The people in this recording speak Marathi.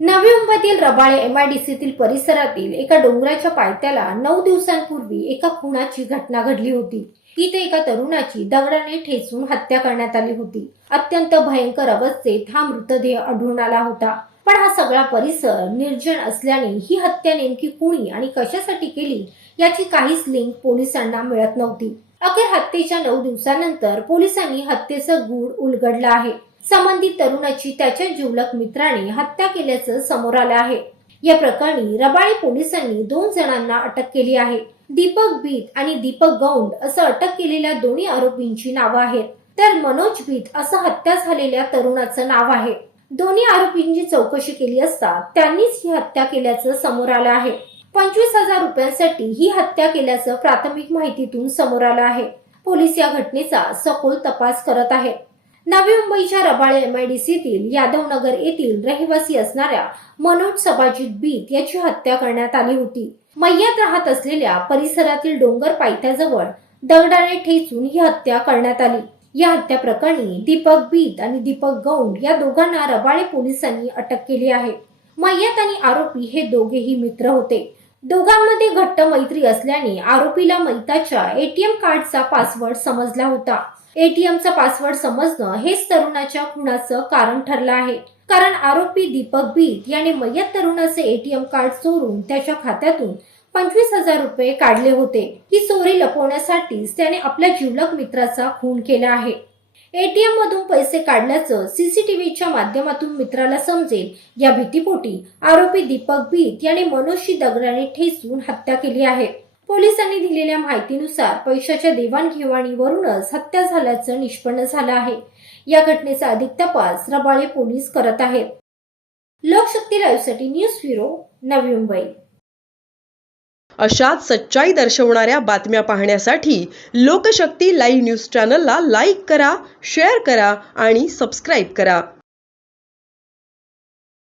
नवी मुंबईतील रबाळे एमआयडीसीतील परिसरातील एका डोंगराच्या पायथ्याला नऊ दिवसांपूर्वी एका खुनाची घटना घडली होती. तिथे एका तरुणाची दगडाने ठेचून हत्या करण्यात आली होती. अत्यंत भयंकर अवस्थेत हा मृतदेह आढळून आला होता. पण हा सगळा परिसर निर्जन असल्याने ही हत्या नेमकी कुणी आणि कशासाठी केली याची काहीच लिंक पोलिसांना मिळत नव्हती. अखेर हत्येच्या नऊ दिवसानंतर पोलिसांनी हत्येचं गूढ उलगडलं आहे. संबंधित तरुणाची त्याच्या जिवलक मित्राने हत्या केल्याचं समोर आलं आहे. या प्रकरणी रबाळे पोलिसांनी दोन जणांना अटक केली आहे. दीपक बीत आणि दीपक गौंड असं अटक केलेल्या दोन्ही आरोपींची नावं आहेत. तर मनोज बीत असं हत्या झालेल्या तरुणाचं नाव आहे. दोन्ही आरोपींची चौकशी केली असता त्यांनीच ही हत्या केल्याचं समोर आलं आहे. पंचवीस हजार रुपयांसाठी ही हत्या केल्याचं प्राथमिक माहितीतून समोर आलं आहे. पोलीस या घटनेचा सखोल तपास करत आहेत. नवी मुंबईच्या रबाळे एमआयडीसीतील यादवनगर येथील रहिवासी असणाऱ्या मनोज सबाजित बीत याची हत्या करण्यात आली होती. मय्यात राहत असलेल्या परिसरातील डोंगर पायथ्याजवळ दगडाने ठेचून ही हत्या करण्यात आली. या हत्या प्रकरणी दीपक बीत आणि दीपक गौंड या दोघांना रबाळे पोलिसांनी अटक केली आहे. मय्यात आणि आरोपी हे दोघेही मित्र होते. दोघांमध्ये घट्ट मैत्री असल्याने आरोपीला मैताच्या एटीएम कार्डचा पासवर्ड समजला होता. एटीएमचा पासवर्ड समजणं हेच तरुणाच्या खुनाचं कारण ठरलं आहे. कारण आरोपी दीपक बीत याने मयत तरुणाचे एटीएम कार्ड चोरून त्याच्या खात्यातून पंचवीस हजार रुपये काढले होते. ही चोरी लपवण्यासाठीच त्याने आपल्या जिवलक मित्राचा खून केला आहे. एटीएम मधून पैसे काढल्याचं सीसीटीव्हीच्या माध्यमातून मित्राला समजेल. या भीतीपोटी आरोपी दीपक बीत याने मनोजची दगडाने ठेचून हत्या केली आहे. पोलिसांनी दिलेल्या माहितीनुसार पैशाच्या देवाणघेवाणीवरूनच हत्या झाल्याचं निष्पन्न झालं आहे. या घटनेचा अधिक तपास रबाळे पोलीस करत आहेत. लोकशक्ती लाईव्हसाठी न्यूज ब्युरो नवी मुंबई. अशाच सच्चाई दर्शवणाऱ्या बातम्या पाहण्यासाठी लोकशक्ती लाईव्ह न्यूज चॅनलला लाईक करा शेअर करा आणि सबस्क्राईब करा.